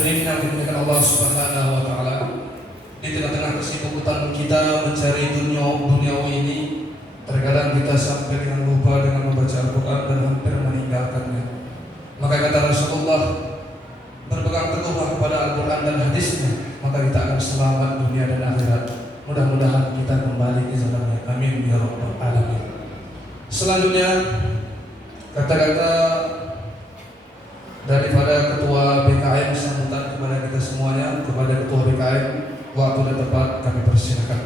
Hadirin yang dimuliakan Allah Subhanahu wa taala, di tengah-tengah kesibukan kita mencari duniawi ini, terkadang kita sampai dengan lupa dengan membaca Al-Quran dan hampir meninggalkannya. Maka kata Rasulullah, berpegang teguhlah kepada Al-Quran dan hadisnya, maka kita akan selamat dunia dan akhirat. Mudah-mudahan kita kembali ke jalannya. Amin ya rabbal alamin. Selanjutnya, kata-kata daripada Ketua BKM sambutan kepada kita semuanya, kepada Ketua BKM, waktu dan tempat kami persilakan.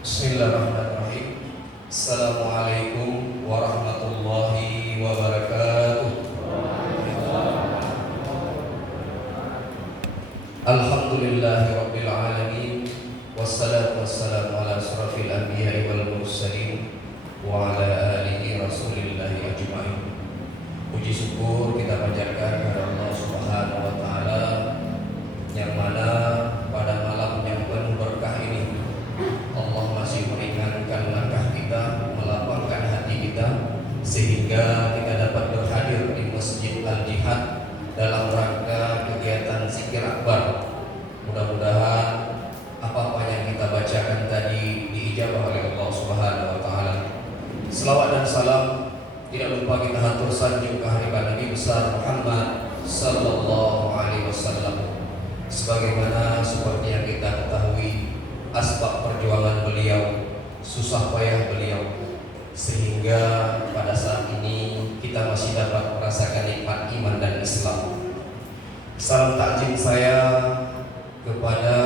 Bismillahirrahmanirrahim. Assalamualaikum warahmatullahi wabarakatuh. Alhamdulillahirabbil alamin. Wassalatu wassalamu ala asrafil anbiya'i wal mursalin wa ala alihi rasulillahi ajma'in. Puji syukur kita panjatkan kepada Allah Subhanahu wa taala yang mana pada malam yang penuh berkah ini Allah masih meringankan langkah kita, melapangkan hati kita sehingga kita dapat berhadir di Masjid Al-Jihad dalam rangka kegiatan zikir akbar. Mudah-mudahan apa-apa yang kita bacakan tadi diijabah oleh Allah Subhanahu wa taala. Selawat dan salam tidak lupa kita hatur sanjung kehadiran Nabi besar Muhammad sallallahu alaihi wasallam. Sebagaimana seperti yang kita ketahui, asbab perjuangan beliau, susah payah beliau, sehingga pada saat ini kita masih dapat merasakan nikmat iman dan Islam. Salam takzim saya kepada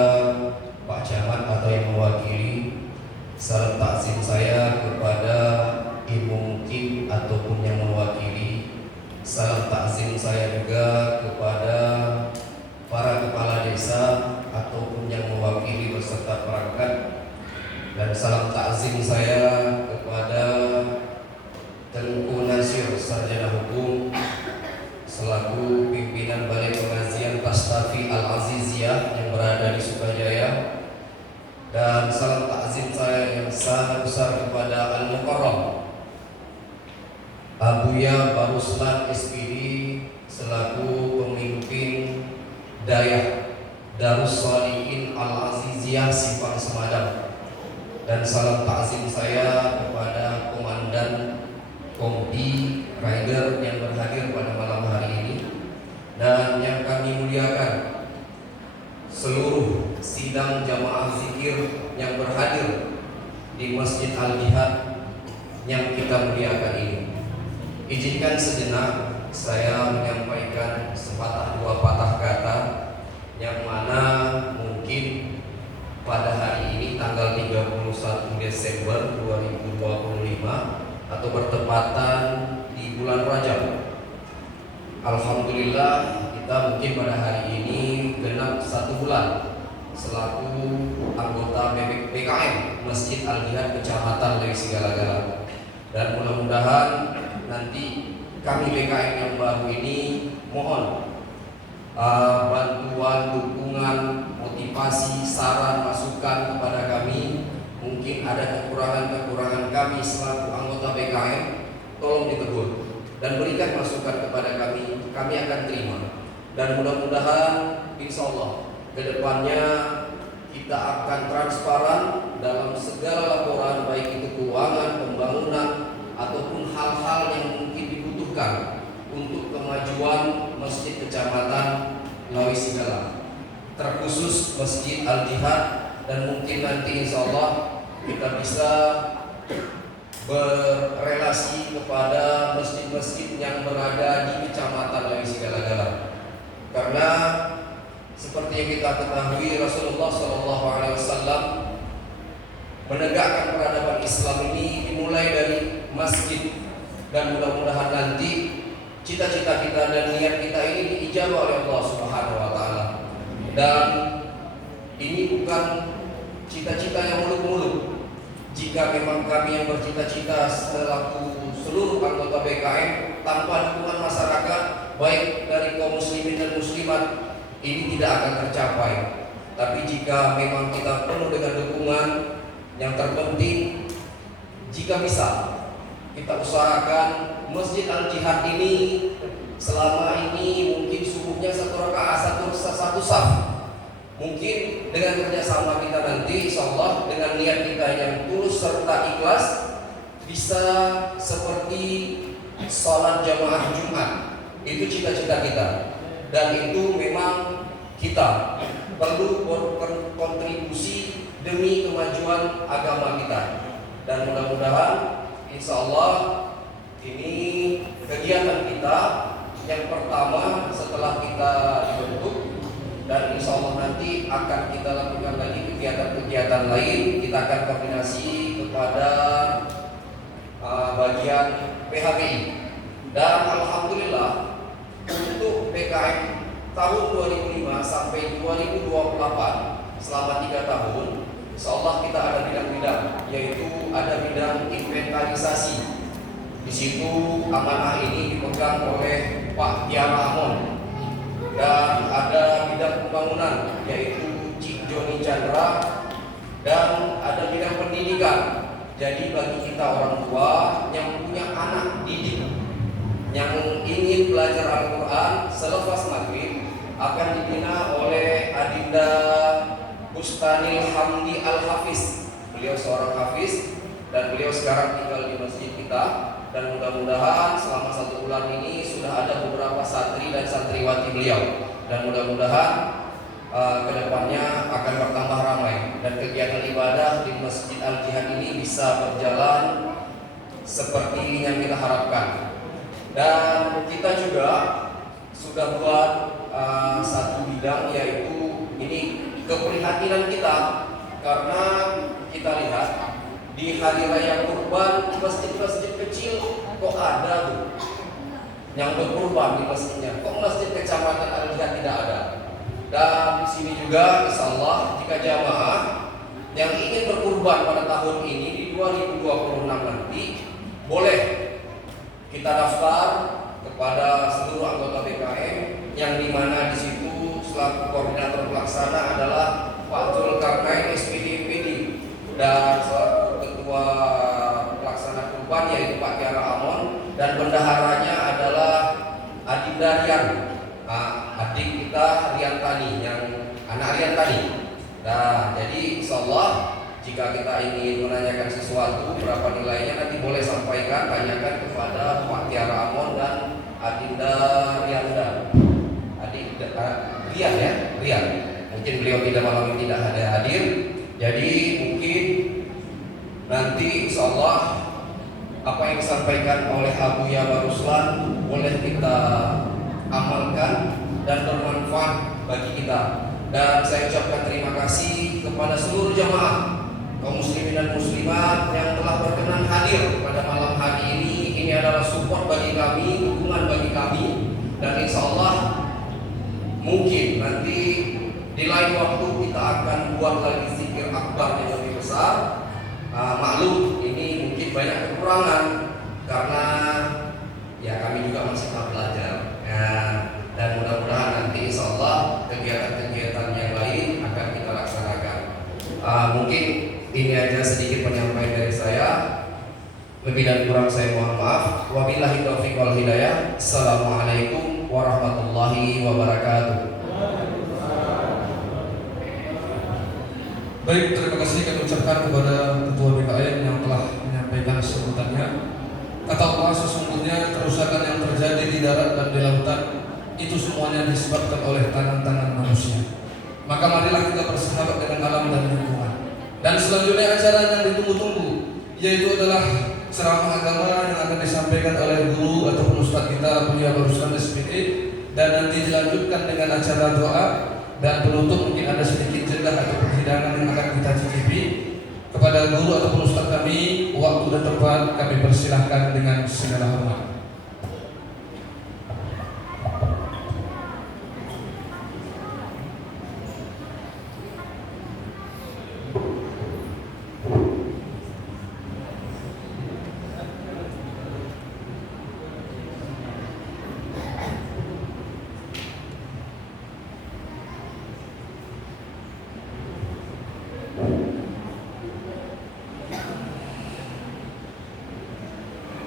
Pak Camat atau yang mewakili, salam takzim saya kepada Ibu Mukim ataupun yang mewakili, salam takzim saya juga kepada para kepala desa ataupun yang mewakili beserta perangkat, dan salam takzim saya kepada Tengku Nasir Sarjana Hukum selaku pimpinan Balai Pengajian Pastafi Al-Aziziyah yang berada di Sukajaya, dan salam takzim saya yang sangat besar kepada Al-Mukarram Abuya Baruslan SPD selaku pemimpin Dayah Darus Shalihin Al-Aziziyah Simpang Semadam, dan salam takzim saya kepada Komandan Kompi Rider yang berhadir pada malam hari ini, dan yang kami muliakan seluruh sidang jamaah zikir yang berhadir di Masjid Al-Jihad yang kita muliakan ini. Izinkan sejenak saya menyampaikan sepatah dua patah kata yang mana mungkin pada hari ini tanggal 31 Desember 2025 atau bertepatan di bulan Rajab. Alhamdulillah kita mungkin pada hari ini genap 1 bulan selaku anggota BKM Masjid Al-Jihad Kecamatan Lewi Sigala-Gala, dan mudah-mudahan nanti kami BKM yang baru ini mohon bantuan, dukungan, motivasi, saran, masukan kepada kami. Mungkin ada kekurangan-kekurangan kami selaku anggota BKM, tolong ditegur dan berikan masukan kepada kami akan terima. Dan mudah-mudahan insya Allah kedepannya kita akan transparan dalam segala laporan, baik itu keuangan, pembangunan, ataupun hal-hal yang mungkin dibutuhkan untuk kemajuan Masjid Kecamatan Lawi Sigala, terkhusus Masjid Al-Jihad, dan mungkin nanti insya Allah kita bisa berrelasi kepada masjid-masjid yang berada di Kecamatan Lawi Sigala-Gala. Karena seperti yang kita ketahui, Rasulullah SAW menegakkan peradaban Islam ini dimulai dari masjid, dan mudah-mudahan nanti cita-cita kita dan niat kita ini diijabah oleh Allah Subhanahu wa taala. Dan ini bukan cita-cita yang muluk-muluk. Jika memang kami yang bercita-cita selaku seluruh anggota BKM tanpa dukungan masyarakat baik dari kaum muslimin dan muslimat, ini tidak akan tercapai. Tapi jika memang kita penuh dengan dukungan, yang terpenting jika bisa kita usahakan Masjid Al-Jihad ini selama ini mungkin subuhnya satu rakaat, satu saf. Mungkin dengan kerjasama kita nanti, insya Allah dengan niat kita yang tulus serta ikhlas, bisa seperti sholat jamaah Jumat. Itu cita-cita kita, dan itu memang kita perlu berkontribusi demi kemajuan agama kita. Dan mudah-mudahan insya Allah ini kegiatan kita yang pertama setelah kita dibentuk, dan insya Allah nanti akan kita lakukan lagi kegiatan-kegiatan lain. Kita akan koordinasi kepada bagian PHBI. Dan alhamdulillah untuk PKM tahun 2005 sampai 2028 selama 3 tahun, insya Allah kita ada bidang-bidang, yaitu ada bidang inventarisasi. Di situ amanah ini dipegang oleh Pak Tiara Amon. Dan ada bidang pembangunan, yaitu Cik Joni Chandra. Dan ada bidang pendidikan. Jadi bagi kita orang tua yang punya anak didik yang ingin belajar Al-Quran selepas maghrib, akan dibina oleh Adinda Bustanil Hamdi Al-Hafiz. Beliau seorang hafiz dan beliau sekarang tinggal di masjid kita. Dan mudah-mudahan selama 1 bulan ini sudah ada beberapa santri dan santriwati beliau. Dan mudah-mudahan kedepannya akan bertambah ramai dan kegiatan ibadah di Masjid Al-Jihad ini bisa berjalan seperti yang kita harapkan. Dan kita juga sudah buat satu bidang, yaitu ini keprihatinan kita, karena kita lihat di hari raya Kurban masjid-masjid kecil kok ada tuh yang berkurban di masjidnya, kok masjid kecamatan Al-Jihad tidak ada. Dan di sini juga insya Allah jika jamaah yang ingin berkurban pada tahun ini di 2026 nanti, boleh kita daftar kepada seluruh anggota BKM, yang dimana di situ selaku koordinator pelaksana adalah Pak Zulkarnain SPD dan selaku ketua pelaksana kurban yaitu Pak Tiara Amon, dan bendaharanya adalah Adinda Rian, adik kita Rian Tani, yang anak Rian Tani. Nah, jadi insyaallah jika kita ingin menanyakan sesuatu berapa nilainya, nanti boleh sampaikan, tanyakan kepada Pak Tiara Amon dan Adinda Rianda. Rian ya, Rian. Mungkin beliau tidak malam ini tidak ada hadir. Jadi mungkin nanti insyaallah apa yang disampaikan oleh Abu Yaba Ruslan boleh kita amalkan dan bermanfaat bagi kita. Dan saya ucapkan terima kasih kepada seluruh jamaah kaum muslimin dan muslimat yang telah berkenan hadir pada malam hari ini. Ini adalah support bagi kami, dukungan bagi kami, dan insya Allah mungkin nanti di lain waktu kita akan buat lagi zikir akbar yang lebih besar. Maklum ini mungkin banyak kekurangan karena ya kami juga masih tahap belajar. Dan mudah-mudahan nanti insya Allah kegiatan-kegiatan yang lain akan kita laksanakan. Mungkin ini aja sedikit penyampaian dari saya. Lebih dan kurang saya mohon maaf. Wabillahi taufiq wal hidayah. Assalamualaikum warahmatullahi wabarakatuh. Baik, terima kasih kami ucapkan kepada Ketua BKM yang telah menyampaikan sebutannya. Kata Allah, sesungguhnya kerusakan yang terjadi di darat dan di lautan itu semuanya disebabkan oleh tangan-tangan manusia. Maka marilah kita bersahabat dengan alam dan lingkungan. Dan selanjutnya acara yang ditunggu-tunggu, yaitu adalah ceramah agama yang akan disampaikan oleh guru ataupun ustadz kita Abu Yaba Ruslan SPD, dan nanti dilanjutkan dengan acara doa, dan penutup mungkin ada sedikit jeda atau hidangan yang akan kita cicipi. Kepada guru ataupun ustadz kami, waktu dan tempat kami persilahkan dengan segala hormat.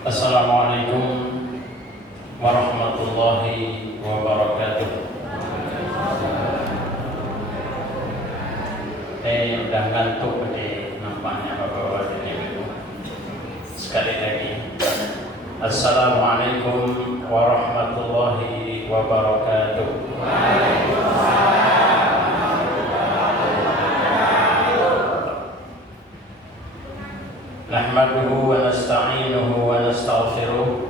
Assalamualaikum warahmatullahi wabarakatuh. Udah ngantuk nampaknya Bapak-bapak dan Ibu. Sekali lagi, Assalamualaikum warahmatullahi wabarakatuh. Nahmaduhu wa nasta'inuhu wa nastaghfiruh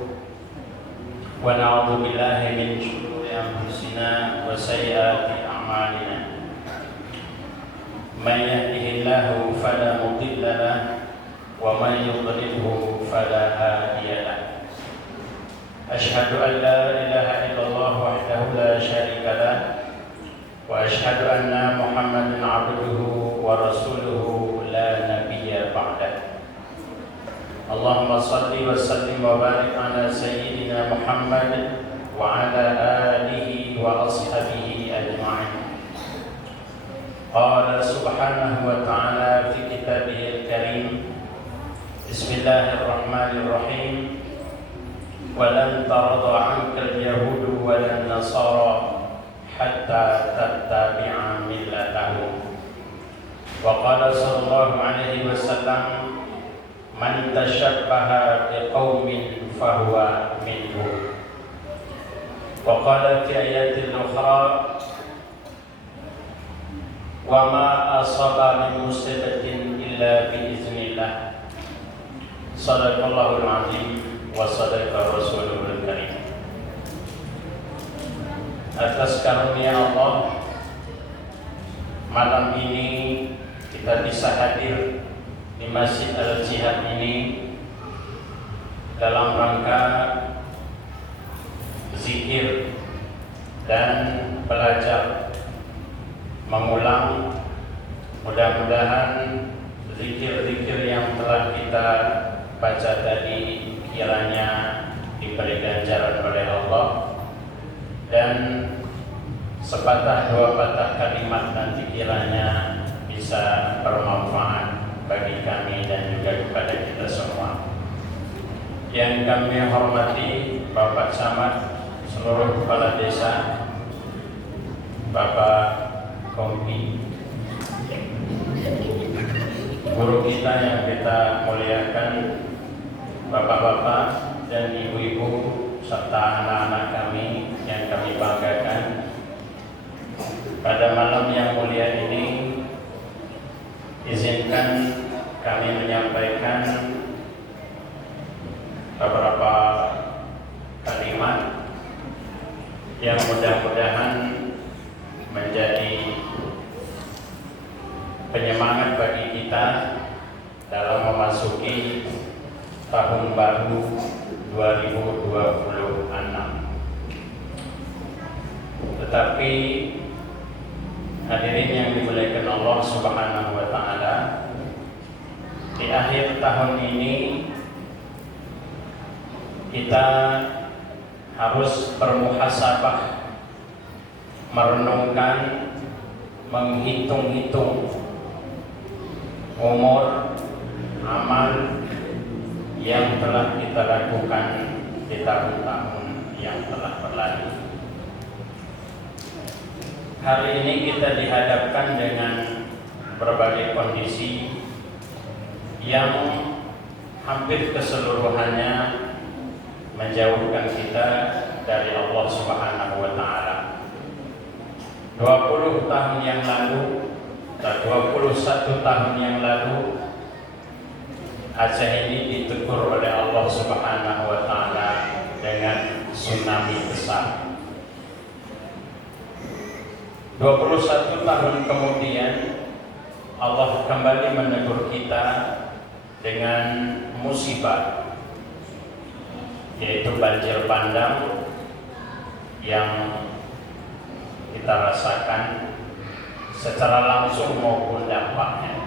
wa na'udzu billahi min shururi anfusina wa sayyiati a'malina. Man yahdihillahu fala mudilla lahu wa man yudlilhu fala hadiya lahu. Asyhadu an la ilaha illallah wahdahu la syarika lahu wa asyhadu anna Muhammadan 'abduhu wa rasuluhu la nabiyya ba'dahu. Allahumma salli wa sallim wa barik ala sayyidina Muhammad wa ala alihi wa ashabihi ajma'in. Qala subhanahu wa ta'ala fi kitabihil karim, Bismillahirrahmanirrahim, walan tarda 'anka al-yahudu walan nasara hatta tattabi'a millatahum. Wa qala sallallahu alaihi wasallam, man tashabbaha biqaumin fahuwa minhum. Wa qala fi ayatin ukhra, wa ma asaba min musibatin illa bi iznillah. Sadaqallahul azim wa sadaqa rasulul karim. Atas karunia Allah, malam ini kita bisa hadir di Masjid Al-Jihad ini dalam rangka zikir dan belajar mengulang. Mudah-mudahan zikir-zikir yang telah kita baca tadi kiranya diberi ganjaran oleh Allah, dan sepatah dua patah kalimat nanti kiranya bisa bermanfaat bagi kami dan juga kepada kita semua. Yang kami hormati Bapak Camat, seluruh kepala desa, Bapak Kompi, guru kita yang kita muliakan, bapak-bapak dan ibu-ibu serta anak-anak kami yang kami banggakan. Pada malam yang mulia ini, izinkan kami menyampaikan beberapa kalimat yang mudah-mudahan menjadi penyemangat bagi kita dalam memasuki tahun baru 2026. Tetapi hadirin yang dimuliakan Allah Subhanahu wa ta'ala, di akhir tahun ini kita harus bermuhasabah, merenungkan, menghitung-hitung umur amal yang telah kita lakukan di tahun-tahun yang telah berlalu. Hari ini kita dihadapkan dengan berbagai kondisi yang hampir keseluruhannya menjauhkan kita dari Allah Subhanahu wa ta'ala. 20 tahun yang lalu atau 21 tahun yang lalu, Aceh ini ditegur oleh Allah Subhanahu wa ta'ala dengan tsunami besar. 21 tahun kemudian Allah kembali menegur kita dengan musibah, yaitu banjir bandang yang kita rasakan secara langsung maupun dampaknya.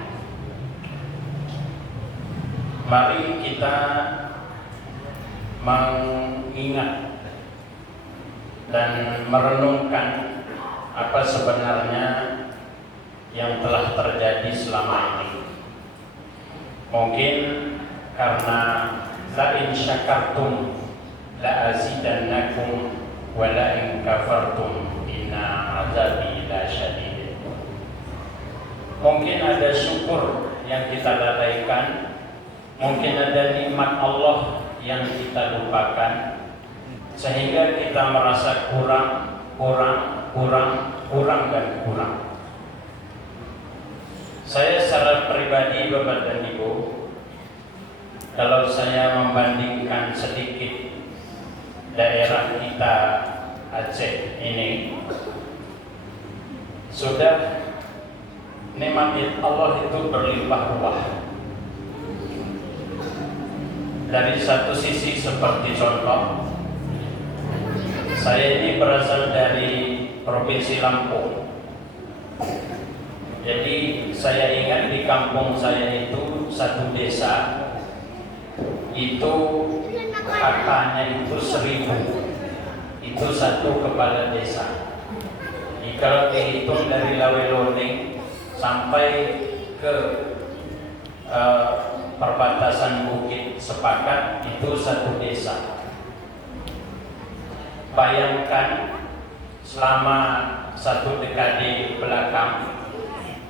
Mari kita mengingat dan merenungkan apa sebenarnya yang telah terjadi selama ini. Mungkin karena la la in syakartum la azidannakum wa la in kafartum inna azabi la syadid. Mungkin ada syukur yang kita lalaikan, mungkin ada nikmat Allah yang kita lupakan, sehingga kita merasa kurang dan kurang. Saya secara pribadi, Bapak dan Ibu, kalau saya membandingkan sedikit daerah kita Aceh ini, sudah nikmat Allah itu berlimpah ruah. Dari satu sisi seperti contoh, saya ini berasal dari Provinsi Lampung. Jadi saya ingat di kampung saya itu satu desa itu katanya itu 1000, itu satu kepala desa. Jadi kalau dihitung dari Laweloning sampai ke perbatasan Bukit Sepakat itu satu desa. Bayangkan selama satu dekade belakang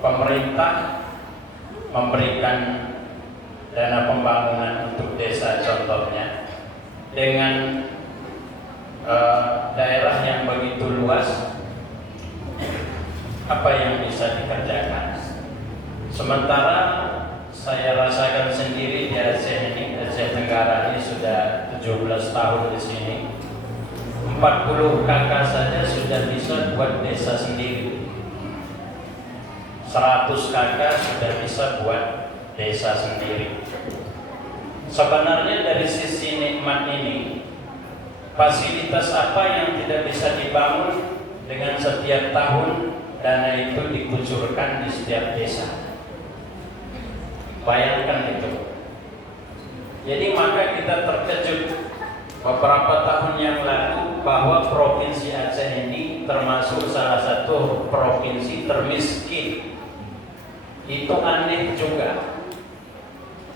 pemerintah memberikan dana pembangunan untuk desa contohnya dengan daerah yang begitu luas, apa yang bisa dikerjakan? Sementara saya rasakan sendiri di Aceh ini, Aceh Tenggara ini sudah 17 tahun di sini. 40 kakak saja sudah bisa buat desa sendiri. 100 kakak sudah bisa buat desa sendiri. Sebenarnya dari sisi nikmat ini, fasilitas apa yang tidak bisa dibangun dengan setiap tahun dana itu dikucurkan di setiap desa? Bayangkan itu. Jadi maka kita terkejut beberapa tahun yang lalu bahwa Provinsi Aceh ini termasuk salah satu provinsi termiskin. Itu aneh juga.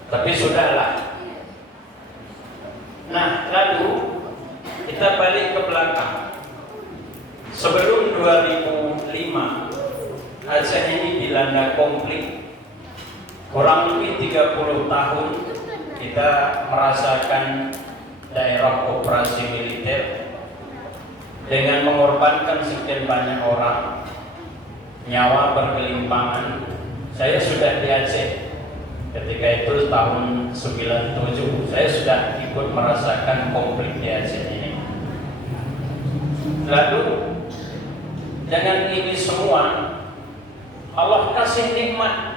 Tapi sudahlah. Nah, lalu kita balik ke belakang. Sebelum 2005, Aceh ini dilanda konflik. Kurang lebih 30 tahun kita merasakan daerah operasi militer dengan mengorbankan sekian banyak orang, nyawa bergelimpangan. Saya sudah di Aceh ketika itu tahun 97, saya sudah ikut merasakan konflik di Aceh ini. Lalu dengan ini semua Allah kasih nikmat.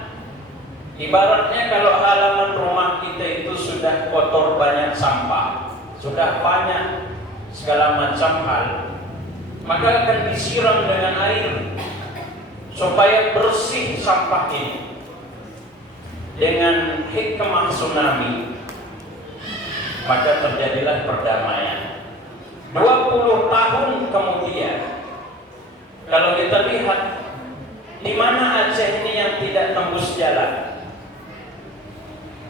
Ibaratnya kalau halaman rumah kita itu sudah kotor, banyak sampah, sudah banyak segala macam hal, maka akan disiram dengan air supaya bersih sampah ini. Dengan hikmah tsunami, maka terjadilah perdamaian. 20 tahun kemudian, kalau kita lihat di mana Aceh ini yang tidak tembus jalan,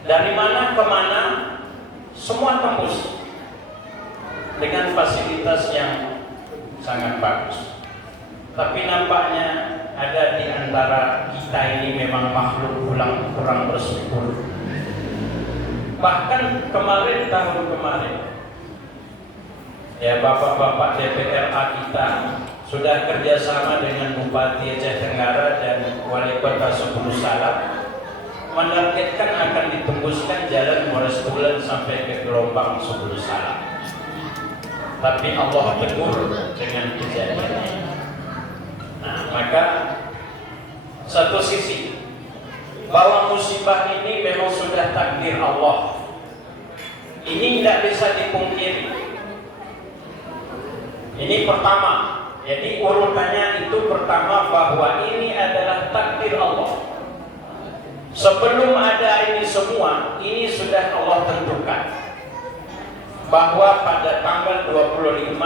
dari mana ke mana semua tembus dengan fasilitas yang sangat bagus. Tapi nampaknya ada di antara kita ini memang makhluk kurang bersyukur. Bahkan tahun kemarin, ya bapak-bapak DPRA kita sudah kerjasama dengan Bupati Aceh Tenggara dan Wali Kota Subulu Salam menargetkan akan ditembuskan jalan Muara Bulan sampai ke gelombang Subulu Salam. Tapi Allah tegur dengan kejadian ini. Nah, maka satu sisi bahwa musibah ini memang sudah takdir Allah. Ini tidak bisa dipungkiri. Ini pertama. Jadi urutannya itu pertama bahwa ini adalah takdir Allah. Sebelum ada ini semua, ini sudah Allah tentukan bahwa pada tanggal 25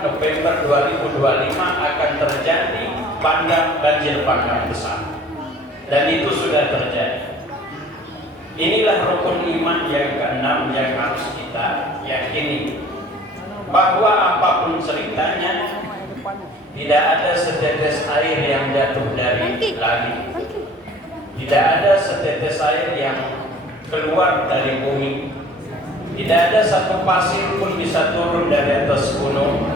November 2025 akan terjadi banjir bandang besar, dan itu sudah terjadi. Inilah rukun iman yang keenam yang harus kita meyakini bahwa apapun ceritanya, tidak ada setetes air yang jatuh dari langit, tidak ada setetes air yang keluar dari bumi, tidak ada satu pasir pun bisa turun dari atas gunung,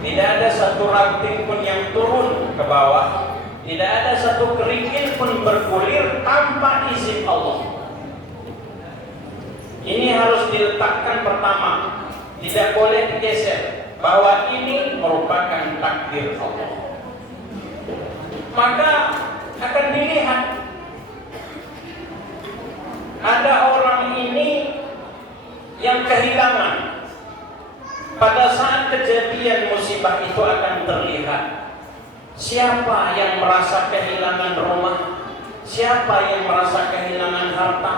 tidak ada satu ranting pun yang turun ke bawah, tidak ada satu kerikil pun bergulir tanpa izin Allah. Ini harus diletakkan pertama, tidak boleh digeser, bahwa ini merupakan takdir Allah. Maka akan dilihat ada orang ini yang kehilangan. Pada saat kejadian musibah itu akan terlihat siapa yang merasa kehilangan rumah, siapa yang merasa kehilangan harta,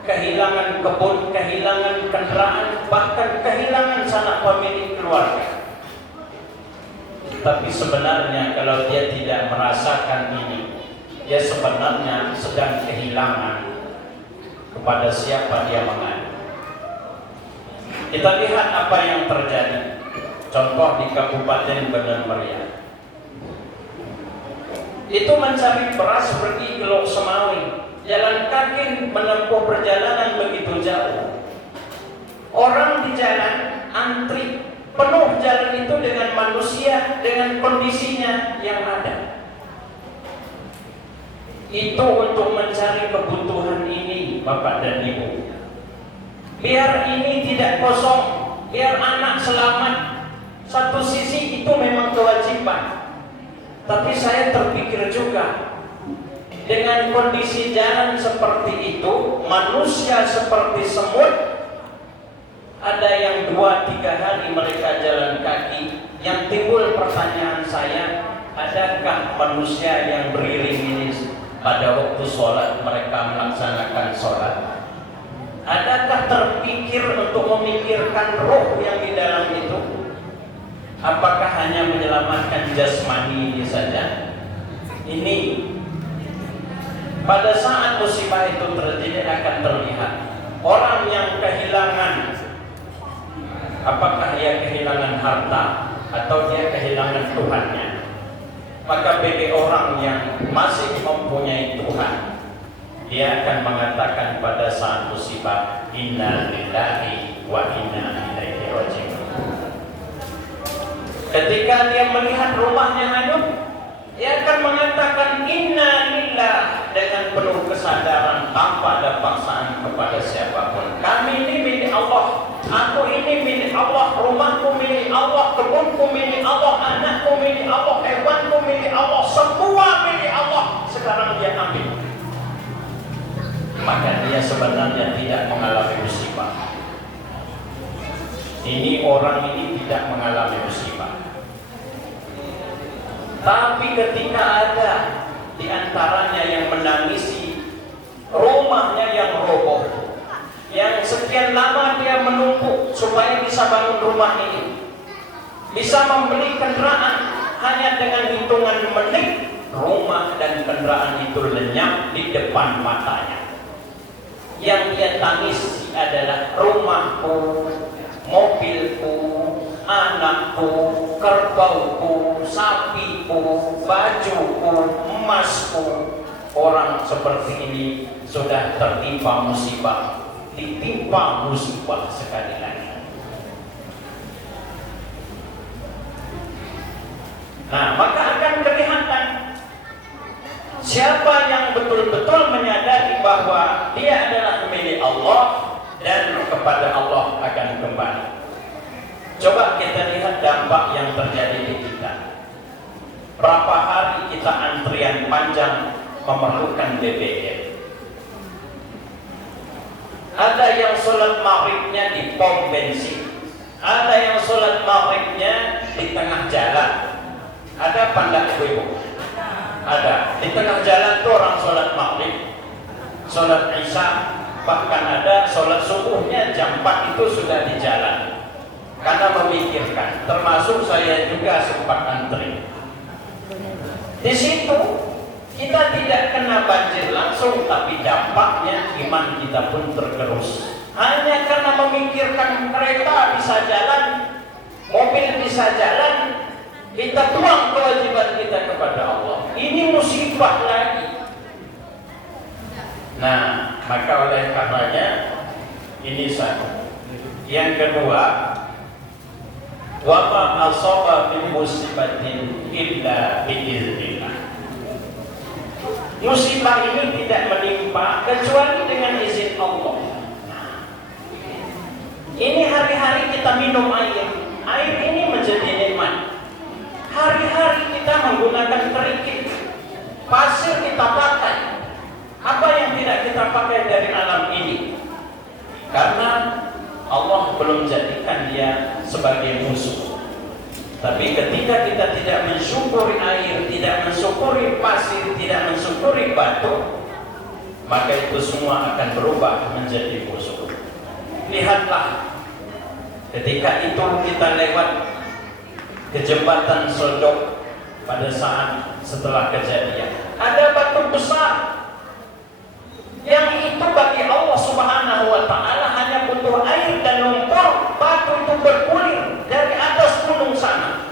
kehilangan kebun, kehilangan kendaraan, bahkan kehilangan sanak pemilik keluarga. Tapi sebenarnya kalau dia tidak merasakan ini, dia sebenarnya sedang kehilangan kepada siapa dia mengadu. Kita lihat apa yang terjadi. Contoh di Kabupaten Bener Meriah. Itu mencari beras pergi ke Lok Semawi. Jalan kaki menempuh perjalanan begitu jauh. Orang di jalan antri, penuh jalan itu dengan manusia, dengan kondisinya yang ada. Itu untuk mencari kebutuhan ini, Bapak dan Ibu. Biar ini tidak kosong, biar anak selamat. Satu sisi itu memang kewajiban. Tapi saya terpikir juga, dengan kondisi jalan seperti itu, manusia seperti semut, ada yang 2-3 hari mereka jalan kaki. Yang timbul pertanyaan saya, adakah manusia yang beriring ini pada waktu sholat mereka melaksanakan sholat? Adakah terpikir untuk memikirkan roh yang di dalam itu? Apakah hanya menyelamatkan jasmani ini saja? Ini pada saat musibah itu terjadi akan terlihat orang yang kehilangan, apakah dia kehilangan harta atau dia kehilangan Tuhannya. Maka bagi orang yang masih mempunyai Tuhan, dia akan mengatakan pada saat musibah, inna lillahi wa inna ilaihi raji'un. Ketika dia melihat rumahnya hanyut, dia akan mengatakan inna lillah dengan penuh kesadaran tanpa ada paksaan kepada siapapun. Kami ini milik Allah, aku ini milik Allah, rumahku milik Allah, kebunku milik Allah, anakku milik Allah, hewanku milik Allah, semua milik Allah. Sekarang dia ambil. Maka dia sebenarnya tidak mengalami musibah. Ini orang ini tidak mengalami musibah. Tapi ketika ada di antaranya yang menangisi rumahnya yang roboh, yang sekian lama dia menunggu supaya bisa bangun rumah ini, bisa membeli kendaraan, hanya dengan hitungan menit rumah dan kendaraan itu lenyap di depan matanya. Yang dia tangis adalah rumahku, mobilku, anakku, kerbauku, sapiku, bajuku, emasku. Orang seperti ini sudah tertimpa musibah, ditimpa musibah sekali lagi. Nah, maka akan kelihatan siapa yang betul-betul menyadari bahwa dia adalah milik Allah dan kepada Allah akan kembali. Coba kita lihat dampak yang terjadi di kita. Berapa hari kita antrian panjang memerlukan BBM. Ada yang sholat maghribnya di pom bensin, ada yang sholat maghribnya di tengah jalan. Ada pandak ibu? Ada. Di tengah jalan tuh orang sholat maghrib, sholat isya, bahkan ada sholat subuhnya jam 4 itu sudah di jalan. Karena memikirkan, termasuk saya juga sempat antri. Di situ kita tidak kena banjir langsung, tapi dampaknya iman kita pun tergerus. Hanya karena memikirkan memikirkan kereta bisa jalan, mobil bisa jalan, kita tuang kewajiban kita kepada Allah. Ini musibah lagi. Nah, maka oleh karenanya ini satu. Yang kedua, wa ma asaba min musibatin illa biiznillah. Musibah ini tidak menimpa kecuali dengan izin Allah. Ini hari-hari kita minum air. Air ini menjadi nikmat. Hari-hari kita menggunakan kerikil. Pasir kita pakai. Apa yang tidak kita pakai dari alam ini? Karena Allah belum jadikan dia sebagai musuh. Tapi ketika kita tidak mensyukuri air, tidak mensyukuri pasir, tidak mensyukuri batu, maka itu semua akan berubah menjadi musuh. Lihatlah, ketika itu kita lewat ke jembatan Sodok pada saat setelah kejadian, ada batu besar yang itu bagi Allah Subhanahu wa Ta'ala hanya butuh air dan lumpur, batu itu bergulir dari atas gunung sana.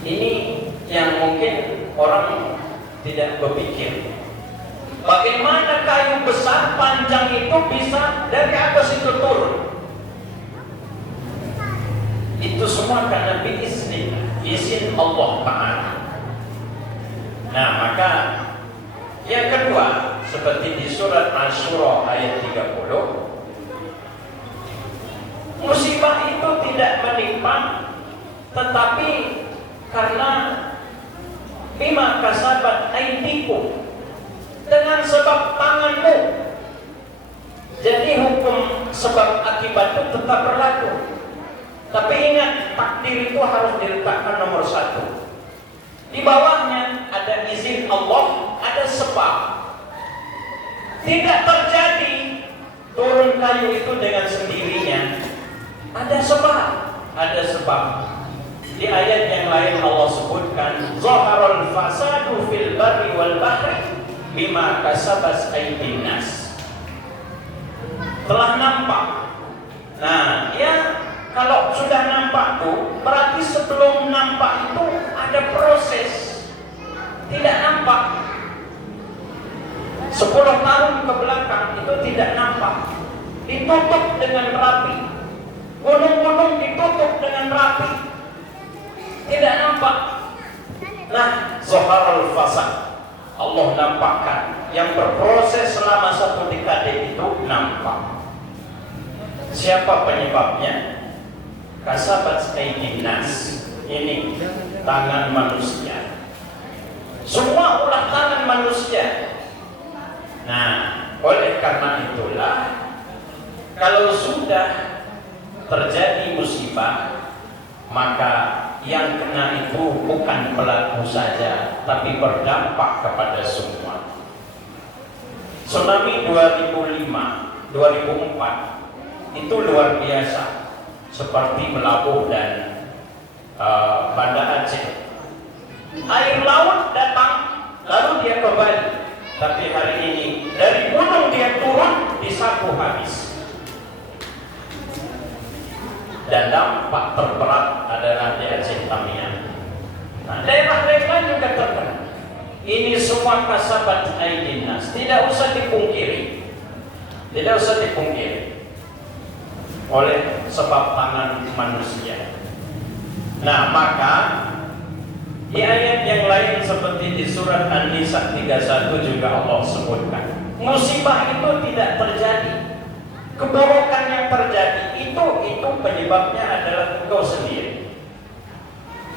Ini yang mungkin orang tidak berpikir, bagaimana kayu besar panjang itu bisa dari atas itu turun. Itu semua karena izin Allah Ta'ala. Nah, maka yang kedua, seperti di surat Asy-Syura ayat 30, musibah itu tidak menimpa, tetapi karena bima kasabat aydikum, dengan sebab tanganmu. Jadi hukum sebab akibat itu tetap berlaku. Tapi ingat, takdir itu harus diletakkan nomor satu. Di bawahnya ada izin Allah, ada sebab. Tidak terjadi turun kayu itu dengan sendirinya. Ada sebab, ada sebab. Di ayat yang lain Allah sebutkan, zaharul fasadu fil barri wal bahri bima kasabas aydin nas. Telah nampak. Nah, ya kalau sudah nampak tuh, berarti sebelum nampak itu ada proses. Tidak nampak. 10 tahun ke belakang itu tidak nampak. Ditutup dengan rapi. Gunung-gunung ditutup dengan rapi. Tidak nampak. Nah, zaharul fasad, Allah nampakkan. Yang berproses selama 1 dekade itu nampak. Siapa penyebabnya? Kasabat aydin nas. Ini tangan manusia. Semua ulah tangan manusia. Nah, oleh karena itulah, kalau sudah terjadi musibah, maka yang kena itu bukan pelaku saja, tapi berdampak kepada semua. Tsunami 2005, 2004 itu luar biasa, seperti Melabuh dan Banda Aceh. Air laut datang, lalu dia kembali. Tapi hari ini dari gunung dia turun, disapu habis. Dan dampak terberat adalah di Aceh Tamiang. Nah, daerah-daerah juga terkena. Ini semua kasabat aydin nas. Tidak usah dipungkiri. Tidak usah dipungkiri. Oleh sebab tangan manusia. Nah, maka di ayat yang lain seperti di surat An-Nisa 31 juga Allah sebutkan, musibah itu tidak terjadi. Keburukan yang terjadi itu penyebabnya adalah engkau sendiri.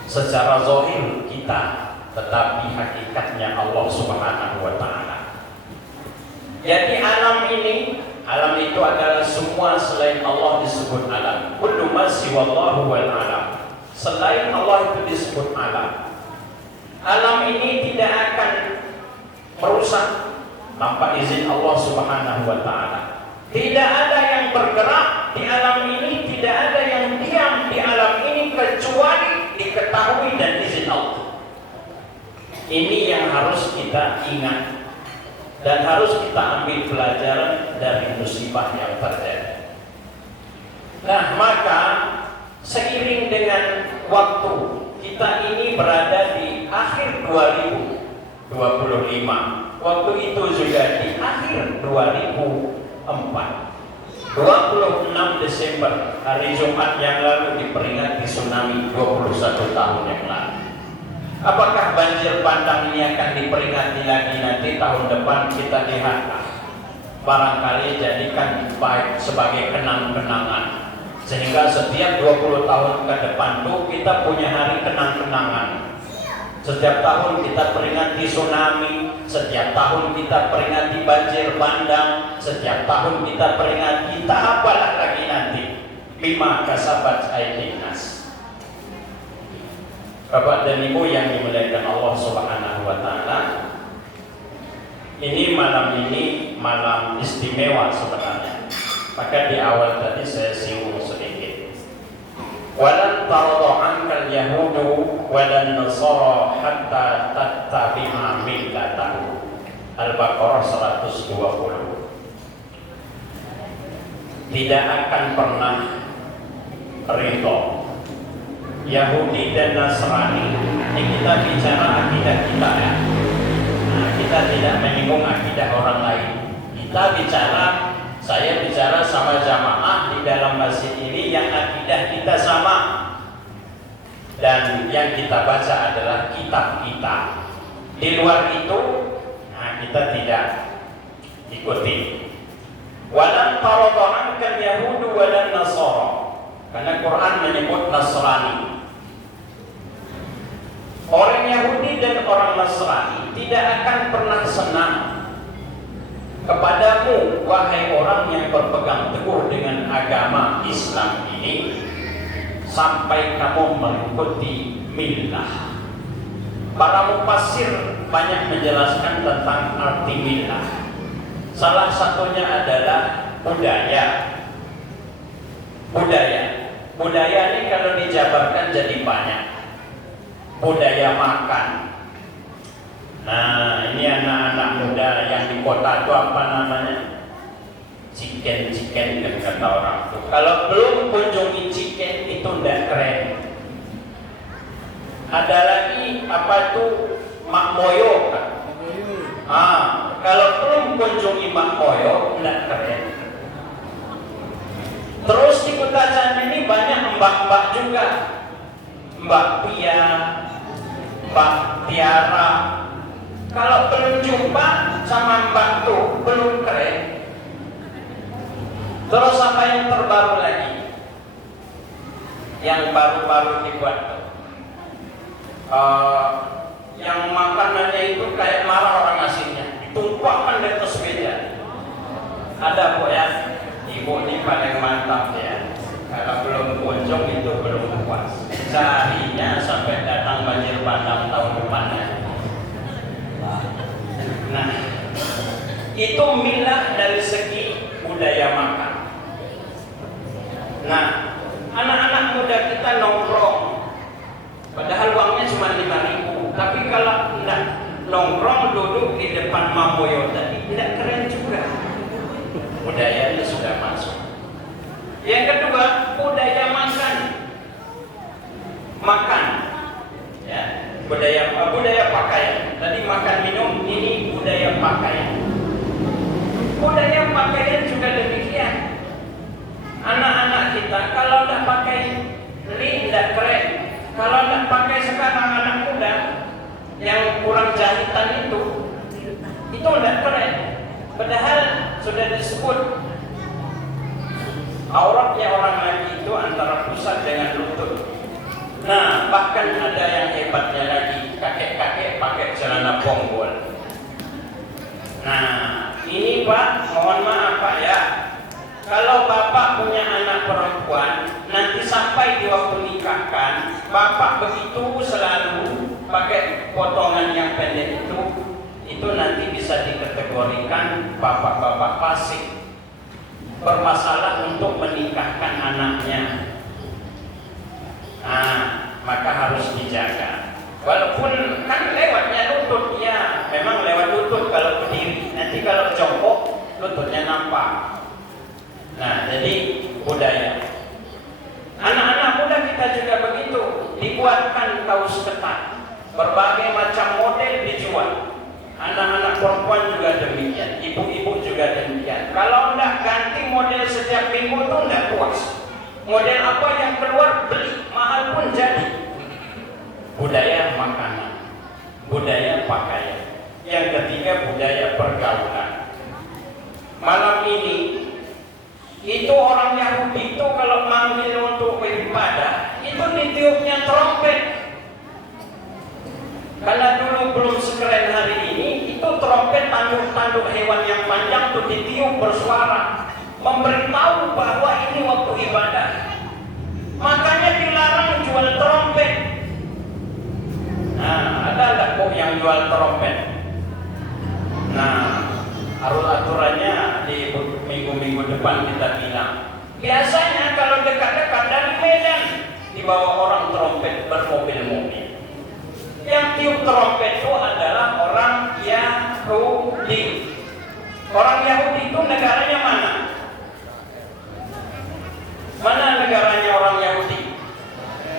Secara zahir kita, tetapi hakikatnya Allah Subhanahu wa Ta'ala. Jadi alam itu adalah semua selain Allah disebut alam. Kullu ma siwallahu wal alam. Selain Allah itu disebut alam. Alam ini tidak akan merusak tanpa izin Allah Subhanahu wa Ta'ala. Tidak ada yang bergerak di alam ini, tidak ada yang diam di alam ini kecuali diketahui dan izin Allah. Ini yang harus kita ingat dan harus kita ambil pelajaran dari musibah yang terjadi. Nah, maka seiring dengan waktu, kita ini berada di akhir 2025. Waktu itu juga di akhir 2004. 26 Desember, hari Jumat yang lalu diperingati tsunami 21 tahun yang lalu. Apakah banjir bandang ini akan diperingati lagi nanti tahun depan? Kita lihatlah. Barangkali jadikan baik sebagai kenang-kenangan, sehingga setiap 20 tahun ke depan tuh kita punya hari kenang-kenangan. Setiap tahun kita peringati tsunami, setiap tahun kita peringati banjir bandang, setiap tahun kita peringati tak apalah lagi nanti. Bima kasabat aydin nas. Bapak dan Ibu yang dimuliakan Allah Subhanahu wa taala, ini malam istimewa sebenarnya. Maka di awal tadi saya singgung sedikit. Walan tarda ankal yahudu walan nasara hatta tattabi'a millatahu. Al-Baqarah 120. Tidak akan pernah ridho Yahudi dan Nasrani. Ini kita bicara akidah kita ya. Nah, kita tidak menyinggung akidah orang lain. Saya bicara sama jamaah di dalam masjid ini yang akidah kita sama, dan yang kita baca adalah kitab kita. Di luar itu, nah, kita tidak ikuti. Walan tarada'an kal yahudu walan nasara, karena Quran menyebut Nasrani. Orang Yahudi dan orang Nasrani tidak akan pernah senang kepadamu, wahai orang yang berpegang teguh dengan agama Islam ini, sampai kamu mengikuti millah. Para mufassir banyak menjelaskan tentang arti millah. Salah satunya adalah budaya. Budaya ini kalau dijabarkan jadi banyak. Budaya makan. Nah, ini anak-anak muda yang di kota itu apa namanya? Chicken kan kata orang itu. Kalau belum kunjungi chicken itu tidak keren. Ada lagi apa itu Makmoyo kan? Kalau belum kunjungi Makmoyo tidak keren. Terus di Kutajan ini banyak mbak-mbak juga, Mbak Pia, Mbak Tiara. Kalau belum jumpa sama mbak tuh belum keren. Terus apa yang terbaru lagi? Yang baru-baru dibuat tuh, yang makanannya itu kayak marah orang asingnya, ditumpahkan di atas meja. Ada bu ya, ibu ini paling mantap ya. Kalau belum kunjung itu belum puas. Seharinya sampai datang banjir bandang tahun depannya. Nah, itu milah dari segi budaya makan. Nah, anak-anak muda kita nongkrong, padahal uangnya cuma 5.000. Tapi kalau tidak nongkrong duduk di depan Mamoyo tadi, tidak keren juga. Budayanya sudah masuk. Yang kedua, budaya makan. Ya, budaya pakaian. Tadi makan minum, ini budaya pakaian. Budaya pakaian juga demikian. Anak-anak kita kalau tidak pakai tidak keren. Kalau tidak pakai sekarang anak muda yang kurang jahitan itu tidak keren. Padahal sudah disebut auratnya orang lagi itu antara pusat dengan lutut. Nah, bahkan ada yang hebatnya lagi, kakek-kakek pakai celana bonggol. Nah, ini Pak, mohon maaf Pak ya, kalau Bapak punya anak perempuan, nanti sampai di waktu nikahkan, Bapak begitu selalu pakai potongan yang pendek itu nanti bisa dikategorikan bapak-bapak fasik, bermasalah untuk menikahkan anaknya. Nah, maka harus dijaga. Walaupun kan lewatnya lutut, ya memang lewat lutut kalau berdiri. Nanti kalau jongkok lututnya nampak. Nah, jadi budaya. berbagai macam model dijual. Anak-anak perempuan juga demikian, ibu-ibu juga demikian. Kalau enggak ganti model setiap minggu tuh enggak puas. Model apa yang keluar beli, mahal pun jadi. Budaya makanan, budaya pakaian. Yang ketiga budaya pergaulan. Malam ini itu orang Yahudi itu kalau manggil untuk beribadah itu ditiupnya trompet. Karena dulu belum sekeren hari ini, itu trompet tanduk-tanduk hewan yang panjang itu ditiup bersuara, memberitahu bahwa ini waktu ibadah. Makanya dilarang jual trompet. Nah, ada nggak kok yang jual trompet? Nah, aturannya di minggu-minggu depan kita bilang. Biasanya kalau dekat-dekat dari Medan dibawa orang trompet bermobil-mobil. Yang tiup trompet itu adalah orang Yahudi. Orang Yahudi itu negaranya mana? Mana negaranya orang Yahudi?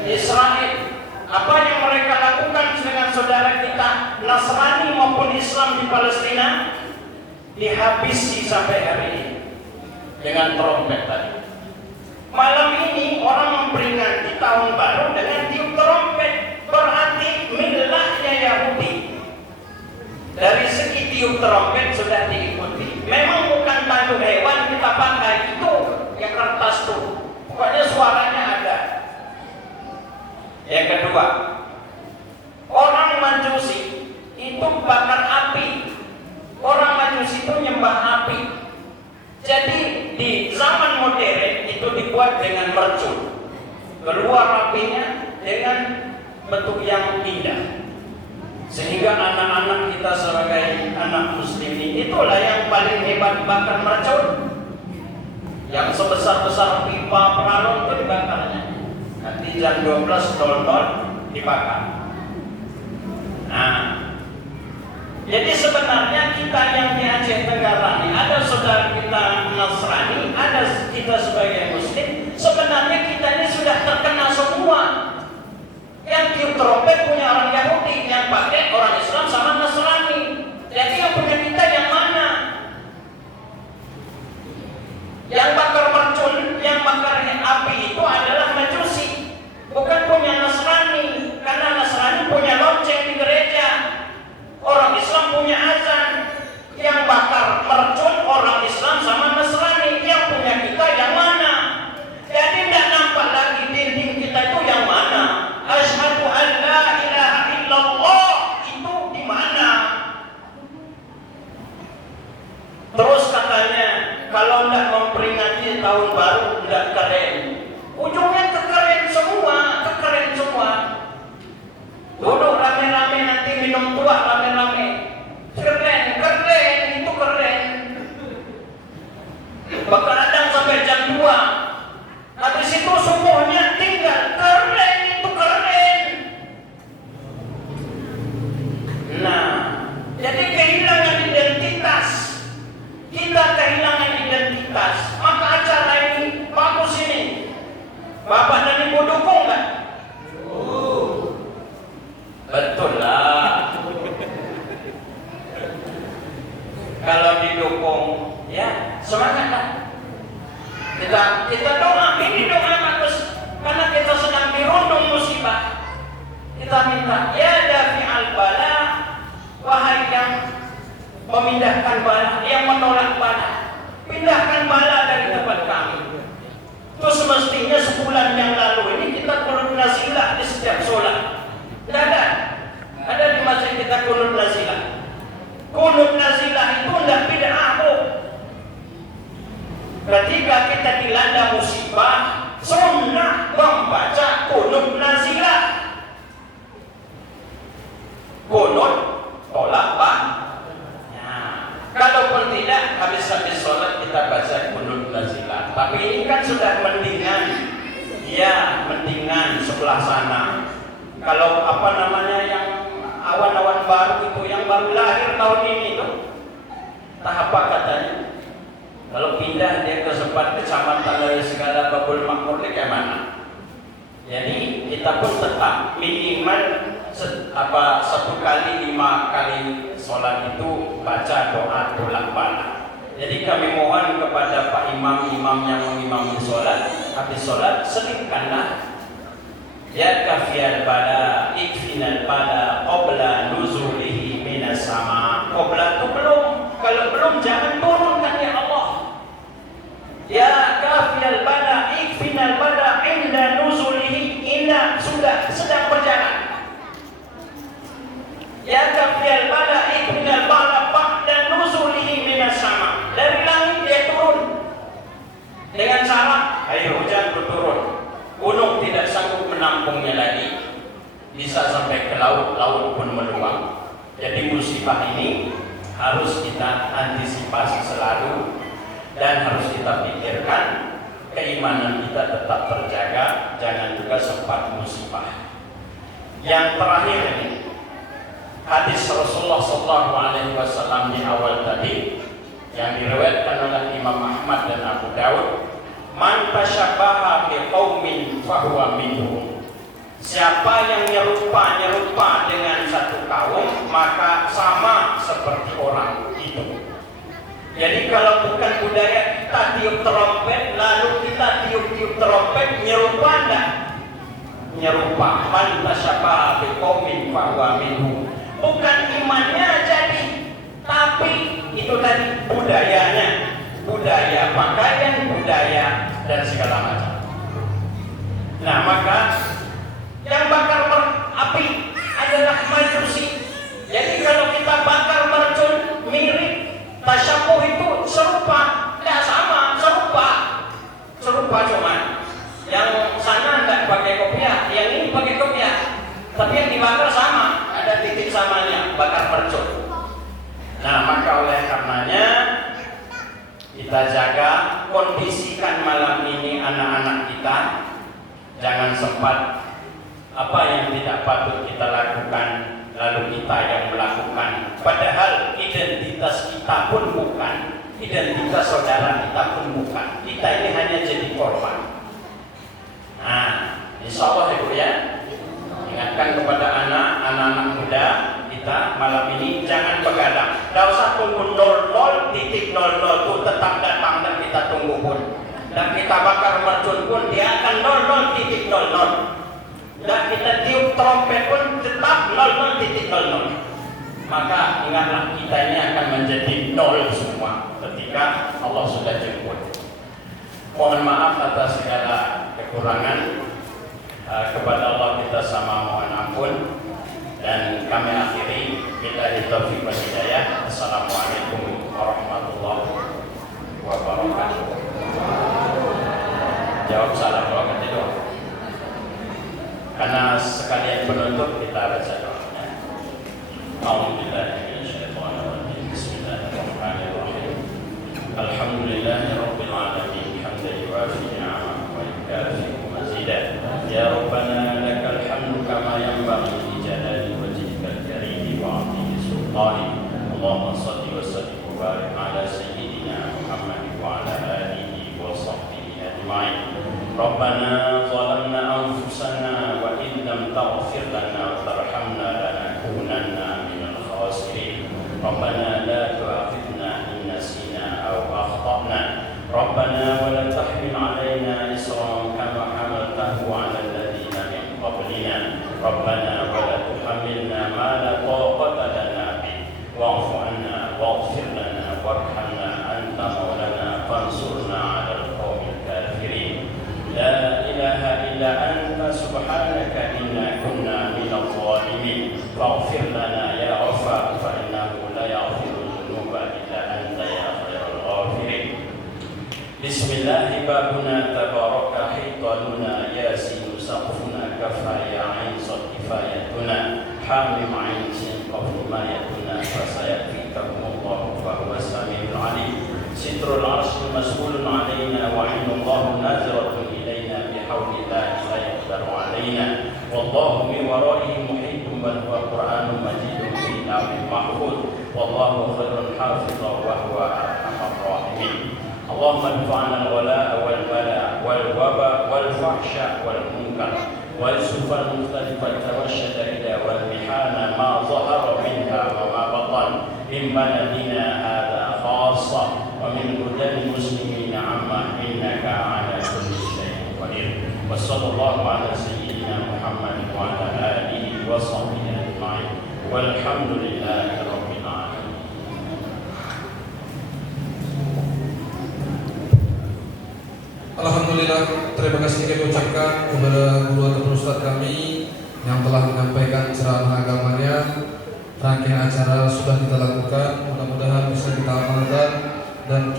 Israel. Apa yang mereka lakukan dengan saudara kita Nasrani maupun Islam di Palestina? Dihabisi sampai hari ini dengan trompet tadi. Malam ini orang memperingati tahun baru dengan tiup trompet. Berarti milahnya Yahudi. Dari segi tiup trompet sudah diikuti. Memang bukan tanduk hewan kita pakai, itu yang kertas tuh. Pokoknya suaranya ada. Yang kedua, orang Majusi itu bakar api. Orang Majusi itu nyembah api. Jadi di zaman modern itu dibuat dengan mercun. Keluar apinya dengan bentuk yang indah. Sehingga anak-anak kita sebagai anak muslimin itulah yang paling hebat bakar mercun. Yang sebesar-besar pipa peralon itu dibakarnya. Nanti jam 12.00 dibakar. Nah, jadi sebenarnya kita yang di Aceh Tenggara ini ada saudara kita Nasrani, ada kita sebagai Muslim. Sebenarnya kita ini sudah terkena semua. Yang tiup trompet punya orang Yahudi, yang pakai orang Islam sama Nasrani. Jadi yang punya kita yang mana? Yang bakar mercun, yang bakar api itu adalah Majusi, bukan punya Nasrani. Karena Nasrani punya lonceng di gereja, orang Islam punya azan. Yang bakar mercun orang Islam sama Nasrani. Yang punya kita yang mana? Jadi tidak nampak lagi dinding kita itu yang mana. Asyhadu an la ilaha illallah itu di mana? Terus katanya kalau tidak memperingati tahun baru tidak keren. Ujungnya kekeren semua, kekeren semua. Duduk rame-rame nanti minum tua rame-rame. Keren, keren, itu keren. Begadang sampai jam 2. Habis itu subuhnya tinggal. Keren, itu keren. Nah, jadi kehilangan identitas. Kita kehilangan identitas. Maka acara ini bagus ini. Bapak dan Ibu dukung nggak? Betul lah. Kalau didukung, ya semangat lah. Kita doa, ini doa bagus. Karena kita sedang dirundung musibah. Kita minta, ya dafi'al bala, wahai yang memindahkan bala, yang menolak bala, pindahkan bala dari tempat kami. Itu semestinya sebulan yang lalu ini kita kunut nazilah di setiap sholat. Tidak ada di masjid kita kunut nazilah. Kunut nazilah itu tidak bid'ah. Ketika kita dilanda musibah, sunnah membaca kunut nazilah. Kunut tolak bah. Kalaupun tidak, habis-habis sholat kita baca kunut nazilah. Tapi ini kan sudah mendingan. Ya, mendingan sebelah sana. Kalau apa namanya yang awan-awan baru itu, yang baru lahir tahun ini tuh, entah apa katanya. Kalau pindah dia ke sebuah kecamatan dari segala Babul Makmur ini kayak mana? Jadi kita pun tetap minimal satu kali 5 kali sholat itu baca doa bolak-balik. Jadi kami mohon kepada Pak Imam yang mengimami sholat, habis sholat selipkanlah ya kafiyal bala ikfinal bala qabla nuzulihi minas sama. Qabla itu belum, kalau belum jangan turunkan ya Allah. Ya kafiyal bala ikfinal bala inda nuzulihi, inda sudah sedang berjalan. Ya kafiyal bala ikfinal bala ba'da nuzulihi minas sama. Dari langit dia turun dengan syarat air hujan berturun. Gunung tidak sanggup menampungnya lagi, bisa sampai ke laut, laut pun meluap. Jadi musibah ini harus kita antisipasi selalu dan harus kita pikirkan keimanan kita tetap terjaga, jangan juga sempat musibah. Yang terakhir ini hadis Rasulullah SAW di awal tadi yang diriwayatkan oleh Imam Ahmad dan Abu Daud, man tashabbaha biqaumin fahuwa minhum. Siapa yang nyerupa dengan satu kaum maka sama seperti orang itu. Jadi kalau bukan budaya kita tiup trompet lalu kita tiup trompet, nyerupa enggak? Nyerupa. Man tashabbaha biqaumin fahuwa minhum. Bukan imannya jadi, tapi itu tadi budayanya, budaya pakaian, budaya dan segala macam. Nah maka yang bakar api adalah majusi. Jadi kalau kita bakar mercun mirip, tasyabuh itu serupa, tidak sama, serupa cuman yang sana tidak pakai kopiah, yang ini pakai kopiah, tapi yang dibakar sama, ada titik samanya, bakar mercun. Nah maka oleh karenanya kita jaga, kondisikan malam ini anak-anak kita, jangan sempat apa yang tidak patut kita lakukan lalu kita yang melakukan, padahal identitas kita pun bukan, identitas saudara kita pun bukan, kita ini hanya jadi korban. Nah insya Allah ibu ya, ingatkan kepada anak-anak muda kita malam ini jangan begadang. Tidak usah tunggu 00.00 itu tetap datang dan kita tunggu pun. Dan kita bakar mercun pun dia akan 00.00. Dan kita tiup trompet pun tetap 00.00. Maka ingatlah kita ini akan menjadi nol semua ketika Allah sudah jemput. Mohon maaf atas segala kekurangan. Kepada Allah kita sama mohon ampun. Dan kami akhiri billahi taufiq wal hidayah. Assalamualaikum warahmatullahi wabarakatuh. Jawab salam doa doa. Karena sekalian penutup kita baca doanya. A'udzubillahi Bismillahirrahmanirrahim. Alhamdulillahirabbil alamin. Hamdan yuwafi ni'amahu wa yukafi mazidah. Ya Rabbana lakal hamdu kama yanbaghi li jalali wajhikal karim wa 'azimi sultanik. Allahumma shalli wa sallim wa barik ala sayyidina Muhammad wa ala alihi wa sahbihi ajma'in. Rabbana zalamna anfusana wa in lam taghfir lana wa tarhamna lanakunanna minal khasirin. Rabbana la tu'akhidhna in nasina aw akhtana. Rabbana wa la tahmil 'alaina isran kama hamaltahu 'ala alladhina min qablina. Rabbana wa la tuhammilna ma la taqata lana bih. Wa'fu 'anna waghfir lana warhamna anta maulana fansurna 'alal qaumil kafirin. La ilaha illa anta subhanaka inna kunna minadh dhalimin. Faghfir lana ya Ghaffar fa innahu la yaghfiru dhunuba illa anta ya khairal ghafirin. Bismillahi babuna tabaraka hitaluna yasin saqfuna kafaya ain sad kifayatuna hamim ain sin qaflu mayatuna fasayakfikakumullahu fa huwa samiul alim. Sitrul arshil mas'ulun alaina wa 'indallahu naziratun ilaina bihaulillahi la yaqdaru alaina. Wallahu min waraihi muhitun bal huwa qur'anun majidun fi lawhin mahfuz. Wallahu khairun hafizha wa huwa arhamur rahimin. Allahumma adfa'na al-wala'a wal bala' wal waba wal fahsya wal munkar والسفن المختلفة والشدائد والمحان ما ظهر منها وما بطن من بلدنا هذا خاصة ومن بلدان المسلمين عامة إنك على كل شيء قدير. وصلى الله على سيدنا محمد وعلى آله وصحبه أجمعين والحمد لله رب العالمين. Alhamdulillah, terima kasih kami ucapkan kepada guru atau ustaz kami yang telah menyampaikan ceramah agamanya. Rangkaian acara sudah kita lakukan, mudah-mudahan bisa kita amalkan dan